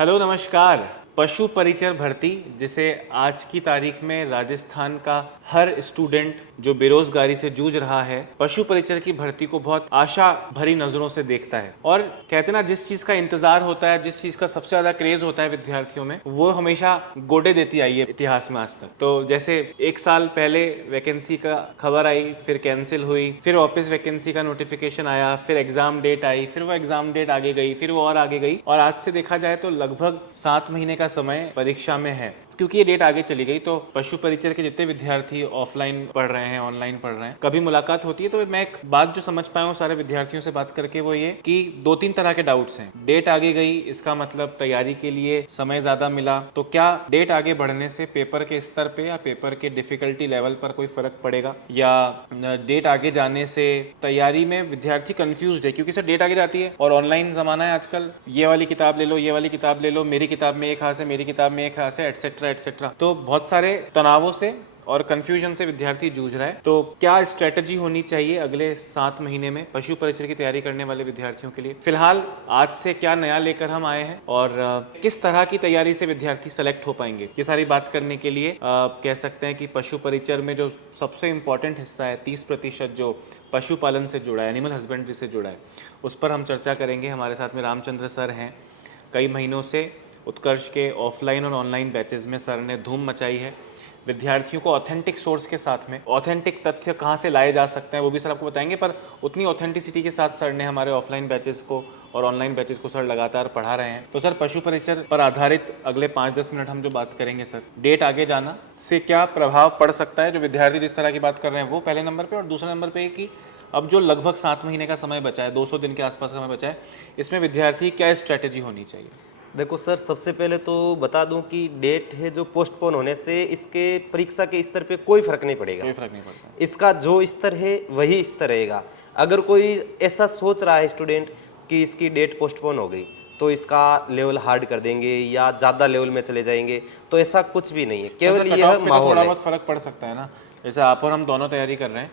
Hello नमस्कार। पशु परिचर भर्ती, जिसे आज की तारीख में राजस्थान का हर स्टूडेंट जो बेरोजगारी से जूझ रहा है, पशु परिचर की भर्ती को बहुत आशा भरी नजरों से देखता है। और कहते ना, जिस चीज का इंतजार होता है, जिस चीज का सबसे ज्यादा क्रेज होता है विद्यार्थियों में, वो हमेशा गोडे देती आई है इतिहास में आज तक। तो जैसे एक साल पहले वैकेंसी का खबर आई, फिर कैंसिल हुई, फिर वापस वैकेंसी का नोटिफिकेशन आया, फिर एग्जाम डेट आई, फिर वो एग्जाम डेट आगे गई, फिर वो और आगे गई, और आज से देखा जाए तो लगभग 7 महीने का समय परीक्षा में है। क्योंकि ये डेट आगे चली गई, तो पशु परिचर के जितने विद्यार्थी ऑफलाइन पढ़ रहे हैं, ऑनलाइन पढ़ रहे हैं, कभी मुलाकात होती है तो मैं एक बात जो समझ पाया हूँ सारे विद्यार्थियों से बात करके, वो ये कि 2-3 तरह के डाउट्स हैं। डेट आगे गई, इसका मतलब तैयारी के लिए समय ज्यादा मिला, तो क्या डेट आगे बढ़ने से पेपर के स्तर पे या पेपर के डिफिकल्टी लेवल पर कोई फर्क पड़ेगा, या डेट आगे जाने से तैयारी में विद्यार्थी कंफ्यूज है क्योंकि सर डेट आगे जाती है और ऑनलाइन जमाना है आजकल, ये वाली किताब ले लो, ये वाली किताब ले लो, मेरी किताब में एक हाथ है, मेरी किताब में एक हाथ है, एटसेट्रा एटसेट्रा। तो बहुत सारे तनावों से और कंफ्यूजन से विद्यार्थी जूझ रहा है। तो क्या स्ट्रेटजी होनी चाहिए अगले 7 महीने में पशु परिचर की तैयारी करने वाले विद्यार्थियों के लिए? फिलहाल आज से क्या नया लेकर हम आए हैं और किस तरह की तैयारी से विद्यार्थी सेलेक्ट हो पाएंगे, ये सारी बात करने के लिए कह सकते हैं कि पशु परिचर में जो सबसे इम्पोर्टेंट हिस्सा है, 30% जो पशुपालन से जुड़ा है, एनिमल हस्बेंड्री से जुड़ा है, उस पर हम चर्चा करेंगे। हमारे साथ में रामचंद्र सर हैं। कई महीनों से उत्कर्ष के ऑफलाइन और ऑनलाइन बैचेज में सर ने धूम मचाई है। विद्यार्थियों को ऑथेंटिक सोर्स के साथ में ऑथेंटिक तथ्य कहाँ से लाए जा सकते हैं वो भी सर आपको बताएंगे, पर उतनी ऑथेंटिसिटी के साथ सर ने हमारे ऑफलाइन बैचेस को और ऑनलाइन बैचेस को सर लगातार पढ़ा रहे हैं। तो सर पशु परिचर पर आधारित अगले 5-10 मिनट हम जो बात करेंगे सर, डेट आगे जाना से क्या प्रभाव पड़ सकता है, जो विद्यार्थी जिस तरह की बात कर रहे हैं वो पहले नंबर पर, और दूसरे नंबर पर कि अब जो लगभग 7 महीने का समय बचा है, 200 दिन के आसपास का समय बचा है, इसमें विद्यार्थी क्या स्ट्रैटेजी होनी चाहिए? देखो सर, सबसे पहले तो बता दूं कि डेट है जो पोस्टपोन होने से इसके परीक्षा के स्तर पे कोई फर्क नहीं पड़ेगा। कोई फर्क नहीं पड़ता। इसका जो स्तर है वही स्तर रहेगा। अगर कोई ऐसा सोच रहा है स्टूडेंट कि इसकी डेट पोस्टपोन हो गई तो इसका लेवल हार्ड कर देंगे या ज़्यादा लेवल में चले जाएंगे, तो ऐसा कुछ भी नहीं है। केवल यह माहौल थोड़ा है। बहुत फर्क पड़ सकता है ना, जैसे आप और हम दोनों तैयारी कर रहे हैं,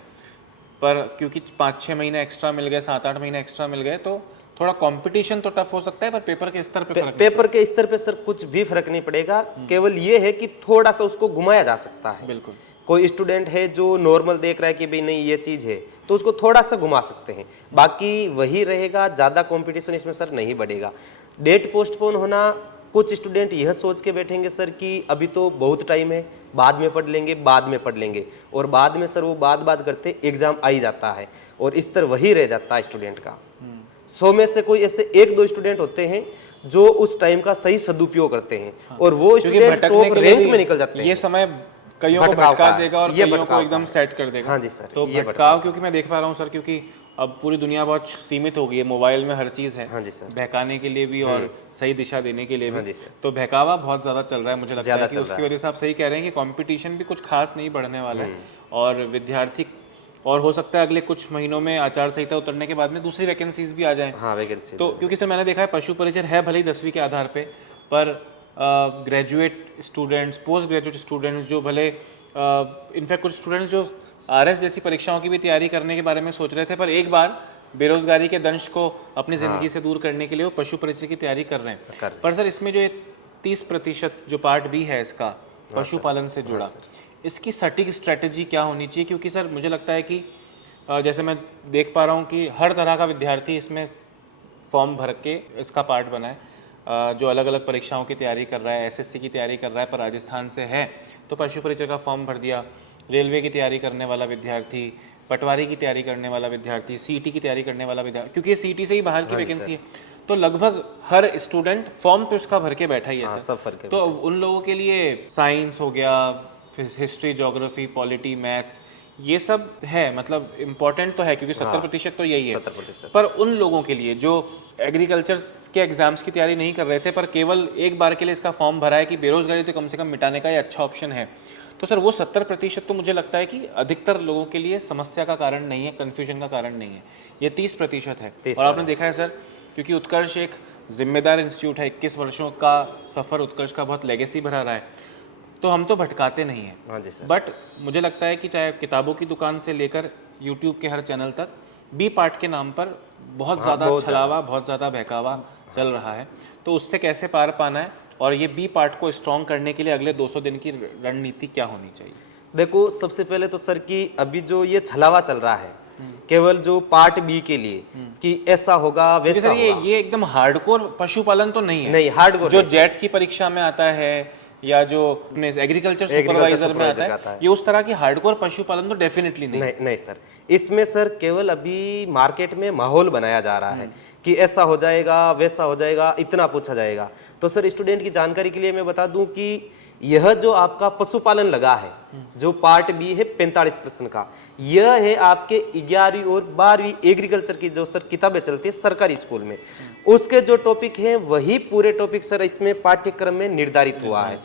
पर क्योंकि 5-6 महीने एक्स्ट्रा मिल गए, 7-8 महीने एक्स्ट्रा मिल गए, तो थोड़ा कंपटीशन तो टफ हो सकता है, पर पेपर के स्तर पे पेपर के स्तर पे सर कुछ भी फर्क नहीं पड़ेगा। केवल ये है कि थोड़ा सा उसको घुमाया जा सकता है। बिल्कुल। कोई स्टूडेंट है जो नॉर्मल देख रहा है कि भाई नहीं ये चीज है, तो उसको थोड़ा सा घुमा सकते हैं, बाकी वही रहेगा। ज्यादा कंपटीशन इसमें सर नहीं बढ़ेगा। डेट पोस्टपोन होना, कुछ स्टूडेंट यह सोच के बैठेंगे सर कि अभी तो बहुत टाइम है, बाद में पढ़ लेंगे, बाद में पढ़ लेंगे, और बाद में सर वो बात करते एग्जाम आ ही जाता है और स्तर वही रह जाता है स्टूडेंट का। 100 में से कोई ऐसे 1-2 स्टूडेंट होते हैं जो उस टाइम का सही सदुपयोग करते हैं। हाँ। और वो स्टूडेंट टॉप रैंक में निकल जाते हैं। ये समय कईयों को भटका देगा और कईयों को एकदम सेट कर देगा। हाँ जी सर, तो भटकाव, क्योंकि मैं देख पा रहा हूँ सर, क्योंकि अब पूरी दुनिया बहुत सीमित हो गई है, मोबाइल में हर चीज़ है। हाँ जी सर। बहकाने के लिए भी और सही दिशा देने के लिए भी। हाँ जी सर। तो बहकावा बहुत ज़्यादा चल रहा है, मुझे लगता है कि उसकी वजह से आप सही कह रहे हैं कि कंपटीशन भी कुछ खास नहीं बढ़ने वाला है, और विद्यार्थी, और हो सकता है अगले कुछ महीनों में आचार संहिता उतरने के बाद में दूसरी वैकेंसीज भी आ जाएं। हाँ, वैकेंसी। तो क्योंकि सर मैंने देखा है पशु परिचर है भले ही 10वीं के आधार पे, पर graduate students, post graduate students जो भले इनफैक्ट कुछ स्टूडेंट्स जो आरएस जैसी परीक्षाओं की भी तैयारी करने के बारे में सोच रहे थे, पर एक बार बेरोजगारी के दंश को अपनी जिंदगी से दूर करने के लिए वो पशु परिचर की तैयारी कर रहे हैं। पर सर इसमें जो 30% जो पार्ट भी है इसका पशुपालन से जुड़ा, इसकी सटीक स्ट्रेटजी क्या होनी चाहिए? क्योंकि सर मुझे लगता है कि जैसे मैं देख पा रहा हूँ कि हर तरह का विद्यार्थी इसमें फॉर्म भर के इसका पार्ट बना है, जो अलग अलग परीक्षाओं की तैयारी कर रहा है, एसएससी की तैयारी कर रहा है पर राजस्थान से है तो पशु परिचर का फॉर्म भर दिया, रेलवे की तैयारी करने वाला विद्यार्थी, पटवारी की तैयारी करने वाला विद्यार्थी, सीईटी की तैयारी करने वाला विद्यार्थी, क्योंकि ये सीईटी से ही बाहर की वैकेंसी है, तो लगभग हर स्टूडेंट फॉर्म तो इसका भर के बैठा ही है। सब फर्क है। तो उन लोगों के लिए साइंस हो गया, हिस्ट्री, ज्योग्राफी, पॉलिटी, मैथ्स, ये सब है, मतलब इम्पोर्टेंट तो है क्योंकि 70% तो यही है। 70%। पर उन लोगों के लिए जो एग्रीकल्चर के एग्जाम्स की तैयारी नहीं कर रहे थे पर केवल एक बार के लिए इसका फॉर्म भरा है कि बेरोजगारी तो कम से कम मिटाने का ये अच्छा ऑप्शन है, तो सर वो 70% तो मुझे लगता है कि अधिकतर लोगों के लिए समस्या का कारण नहीं है, कन्फ्यूजन का कारण नहीं है। ये 30% है। और आपने देखा है सर, क्योंकि उत्कर्ष एक जिम्मेदार इंस्टीट्यूट है, 21 वर्षों का सफ़र उत्कर्ष का बहुत लेगेसी भरा रहा है, तो हम तो भटकाते नहीं हैं। हाँ जी सर। बट मुझे लगता है कि चाहे किताबों की दुकान से लेकर यूट्यूब के हर चैनल तक बी पार्ट के नाम पर बहुत ज़्यादा छलावा, बहुत ज़्यादा बहकावा चल रहा है। तो उससे कैसे पार पाना है, और ये बी पार्ट को स्ट्रॉन्ग करने के लिए अगले 200 दिन की रणनीति क्या होनी चाहिए? देखो, सबसे पहले तो सर कि अभी जो ये छलावा चल रहा है केवल जो पार्ट बी के लिए कि ऐसा होगा क्योंकि वैसा सर ये होगा, ये एकदम हार्डकोर पशुपालन तो नहीं है। नहीं हार्डकोर जो जेट की परीक्षा में आता है या जो एग्रीकल्चर सुपरवाइजर में आता है, ये उस तरह की हार्डकोर पशुपालन तो डेफिनेटली नहीं। नहीं सर, इसमें सर केवल अभी मार्केट में माहौल बनाया जा रहा है कि ऐसा हो जाएगा वैसा हो जाएगा, इतना पूछा जाएगा। तो सर स्टूडेंट की जानकारी के लिए मैं बता दूं कि यह जो आपका पशुपालन लगा है, जो पार्ट बी है 45 प्रश्न का, यह है आपके 11वीं और 12वीं एग्रीकल्चर की जो सर किताबें चलती है सरकारी स्कूल में, उसके जो टॉपिक हैं वही पूरे टॉपिक सर इसमें पाठ्यक्रम में निर्धारित हुआ है।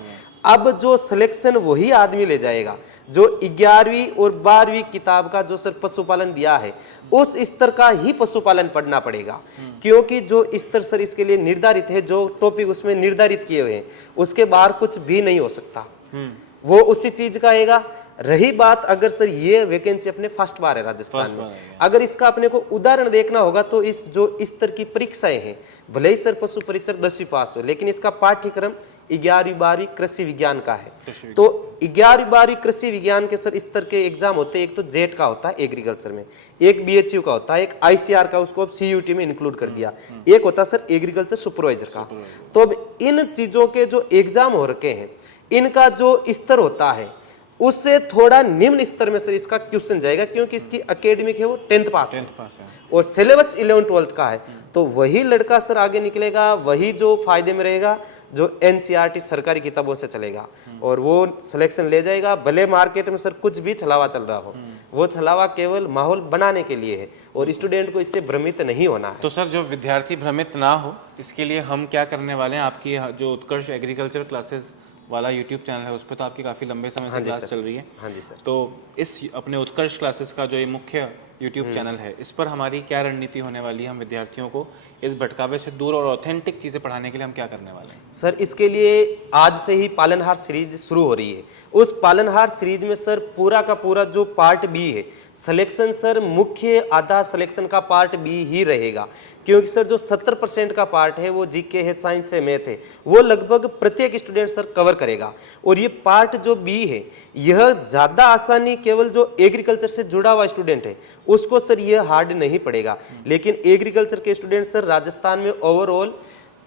अब जो सिलेक्शन वही आदमी ले जाएगा जो 11वीं और 12वीं किताब का जो सर पशुपालन दिया है उस स्तर का ही पशुपालन पढ़ना पड़ेगा, क्योंकि जो स्तर सर इसके लिए निर्धारित है, जो टॉपिक उसमें निर्धारित किए हुए हैं उसके बाहर कुछ भी नहीं हो सकता, वो उसी चीज का आएगा। रही बात अगर सर ये वैकेंसी अपने फर्स्ट बार है राजस्थान में, अगर इसका अपने को उदाहरण देखना होगा तो इस जो स्तर की परीक्षाएं हैं, भले ही सर पशु परीक्षक 10वीं पास हो, लेकिन इसका पाठ्यक्रम 11वीं 12वीं कृषि विज्ञान का है। तो 11वीं 12वीं कृषि विज्ञान के सर स्तर के एग्जाम होते हैं, एक तो जेट का होता है एग्रीकल्चर में, एक BHU का होता है, एक ICR का, उसको अब CUT में इंक्लूड कर दिया, एक होता है सर एग्रीकल्चर सुपरवाइजर का। तो अब इन चीजों के जो एग्जाम हो रखे हैं, इनका जो स्तर होता है उससे थोड़ा निम्न स्तर में सर इसका क्वेश्चन जाएगा, क्योंकि इसकी एकेडमिक है वो 10th पास है और सिलेबस 11th 12th का है। तो वही लड़का सर आगे निकलेगा, वही जो फायदे में रहेगा जो NCERT सरकारी किताबों से चलेगा और वो सिलेक्शन ले जाएगा। भले मार्केट में सर कुछ भी छलावा चल रहा हो, वो छलावा केवल माहौल बनाने के लिए है और स्टूडेंट को इससे भ्रमित नहीं होना है। तो सर जो विद्यार्थी भ्रमित ना हो इसके लिए हम क्या करने वाले हैं, आपकी जो उत्कर्ष एग्रीकल्चर क्लासेस वाला YouTube चैनल है उस पर तो आपकी काफ़ी लंबे समय से क्लास चल रही है। हाँ जी सर। तो इस अपने उत्कर्ष क्लासेस का जो ये मुख्य YouTube चैनल है, इस पर हमारी क्या रणनीति होने वाली है? हम विद्यार्थियों को इस भटकावे से दूर और ऑथेंटिक चीज़ें पढ़ाने के लिए हम क्या करने वाले हैं? सर इसके लिए आज से ही पालनहार सीरीज शुरू हो रही है। उस पालनहार सीरीज में सर पूरा का पूरा जो पार्ट बी है सिलेक्शन, सर मुख्य आधार सिलेक्शन का पार्ट बी ही रहेगा, क्योंकि सर जो 70% का पार्ट है वो जीके है, साइंस है, मैथ है, वो लगभग प्रत्येक स्टूडेंट सर कवर करेगा। और ये पार्ट जो बी है यह ज़्यादा आसानी केवल जो एग्रीकल्चर से जुड़ा हुआ स्टूडेंट है उसको सर यह हार्ड नहीं पड़ेगा, लेकिन एग्रीकल्चर के स्टूडेंट सर राजस्थान में ओवरऑल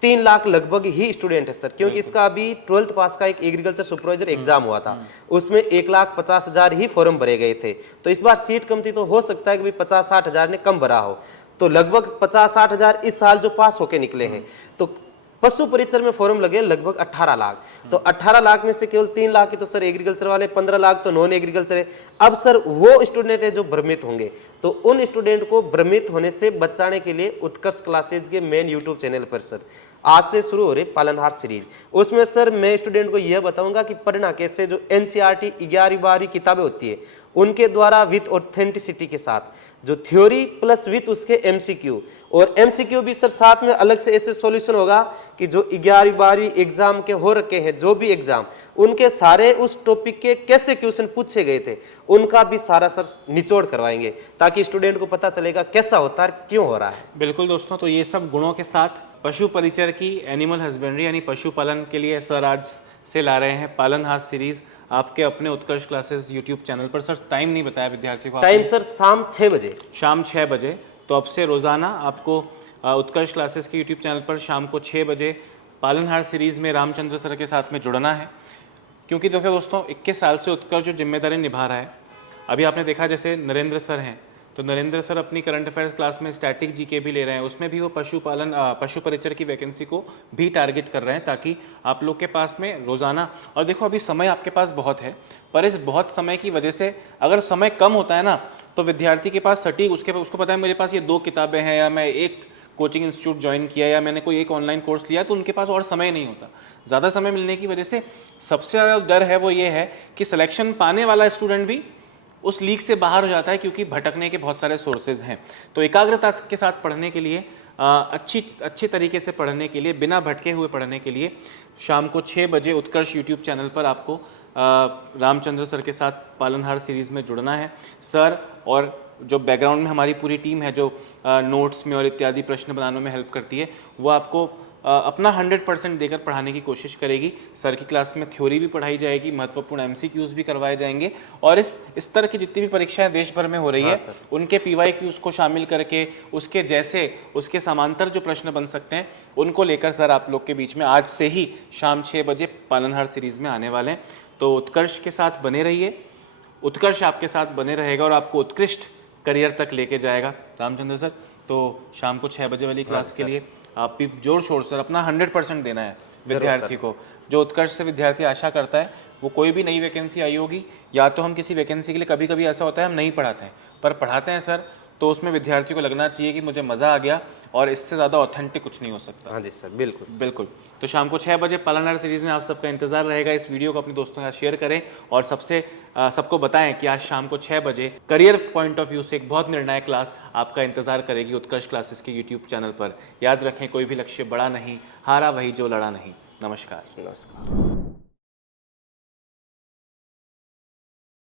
3 लाख लगभग ही स्टूडेंट है सर, क्योंकि इसका अभी 12th पास का एक एग्रीकल्चर सुपरवाइजर एग्जाम हुआ था, उसमें 1,50,000 ही फॉर्म भरे गए थे। तो इस बार सीट कम थी तो हो सकता है कि 50-60 ने कम भरा हो, तो लगभग 50-60 इस साल जो पास होके निकले हैं। तो पशु परिचर में फॉर्म लगे लगभग 18 लाख, तो 18 लाख में से केवल 3 लाख ही तो सर एग्रीकल्चर वाले, 15 लाख तो नॉन एग्रीकल्चर है। अब सर वो स्टूडेंट है जो भ्रमित होंगे, तो उन स्टूडेंट को भ्रमित होने से बचाने के लिए उत्कर्ष क्लासेज के मेन यूट्यूब चैनल पर सर आज से शुरू हो रही पालनहार सीरीज, उसमें सर मैं स्टूडेंट को यह बताऊंगा कि पढ़ना कैसे। जो NCERT 11वीं 12वीं किताबें होती है उनके द्वारा विथ ऑथेंटिसिटी के साथ, जो थ्योरी प्लस विथ उसके MCQ, और MCQ भी सर साथ में अलग से ऐसे सॉल्यूशन होगा कि जो 11वीं 12वीं एग्जाम के हो रखे हैं, जो भी एग्जाम, उनके सारे उस टॉपिक के कैसे क्वेश्चन पूछे गए थे उनका भी सारा सर निचोड़ करवाएंगे, ताकि स्टूडेंट को पता चलेगा कैसा होता है, क्यों हो रहा है। बिल्कुल दोस्तों, तो ये सब गुणों के साथ पशु परिचर की एनिमल हस्बेंड्री यानी पशुपालन के लिए सर आज से ला रहे हैं पालनहार सीरीज आपके अपने उत्कर्ष क्लासेस यूट्यूब चैनल पर। सर टाइम नहीं बताया विद्यार्थियों को। टाइम सर शाम 6 बजे, शाम 6 बजे। तो अब से रोज़ाना आपको उत्कर्ष क्लासेस के यूट्यूब चैनल पर शाम को 6 बजे पालनहार सीरीज़ में रामचंद्र सर के साथ में जुड़ना है, क्योंकि देखो दोस्तों 21 साल से उत्कर्ष जो जिम्मेदारी निभा रहा है, अभी आपने देखा जैसे नरेंद्र सर हैं, तो नरेंद्र सर अपनी करंट अफेयर्स क्लास में स्टैटिक जीके भी ले रहे हैं, उसमें भी वो पशु परिचर की वैकेंसी को भी टारगेट कर रहे हैं, ताकि आप लोग के पास में रोज़ाना, और देखो अभी समय आपके पास बहुत है, पर इस बहुत समय की वजह से अगर समय कम होता है ना, तो विद्यार्थी के पास सटीक उसको पता है मेरे पास ये 2 किताबें हैं, या मैं एक कोचिंग इंस्टीट्यूट ज्वाइन किया, या मैंने कोई एक ऑनलाइन कोर्स लिया, तो उनके पास और समय नहीं होता। ज़्यादा समय मिलने की वजह से सबसे ज़्यादा डर है वो ये है कि सिलेक्शन पाने वाला स्टूडेंट भी उस लीग से बाहर हो जाता है, क्योंकि भटकने के बहुत सारे सोर्सेज हैं। तो एकाग्रता के साथ पढ़ने के लिए, अच्छी तरीके से पढ़ने के लिए, बिना भटके हुए पढ़ने के लिए शाम को 6 बजे उत्कर्ष यूट्यूब चैनल पर आपको रामचंद्र सर के साथ पालनहार सीरीज़ में जुड़ना है। सर और जो बैकग्राउंड में हमारी पूरी टीम है जो नोट्स में और इत्यादि प्रश्न बनाने में हेल्प करती है, वो आपको अपना 100% देकर पढ़ाने की कोशिश करेगी। सर की क्लास में थ्योरी भी पढ़ाई जाएगी, महत्वपूर्ण MCQs भी करवाए जाएंगे और इस स्तर की जितनी भी परीक्षाएं देश भर में हो रही है उनके PYQs को शामिल करके उसके जैसे उसके समांतर जो प्रश्न बन सकते हैं उनको लेकर सर आप लोग के बीच में आज से ही शाम 6 बजे पालनहार सीरीज में आने वाले हैं। तो उत्कर्ष के साथ बने रहिए, उत्कर्ष आपके साथ बने रहेगा और आपको उत्कृष्ट करियर तक लेके जाएगा। रामचंद्र सर, तो शाम को 6 बजे वाली क्लास के लिए आप भी जोर शोर से अपना 100% देना है विद्यार्थी को। जो उत्कर्ष से विद्यार्थी आशा करता है वो कोई भी नई वैकेंसी आई होगी, या तो हम किसी वैकेंसी के लिए कभी कभी ऐसा होता है हम नहीं पढ़ाते हैं, पर पढ़ाते हैं सर तो उसमें विद्यार्थी को लगना चाहिए कि मुझे मज़ा आ गया और इससे ज़्यादा ऑथेंटिक कुछ नहीं हो सकता। हाँ जी सर, बिल्कुल बिल्कुल। तो शाम को 6 बजे पालनहार सीरीज़ में आप सबका इंतजार रहेगा। इस वीडियो को अपने दोस्तों के साथ शेयर करें और सबको बताएं कि आज शाम को 6 बजे करियर पॉइंट ऑफ व्यू से एक बहुत निर्णायक क्लास आपका इंतजार करेगी उत्कर्ष क्लासेस के यूट्यूब चैनल पर। याद रखें, कोई भी लक्ष्य बड़ा नहीं, हारा वही जो लड़ा नहीं। नमस्कार। नमस्कार।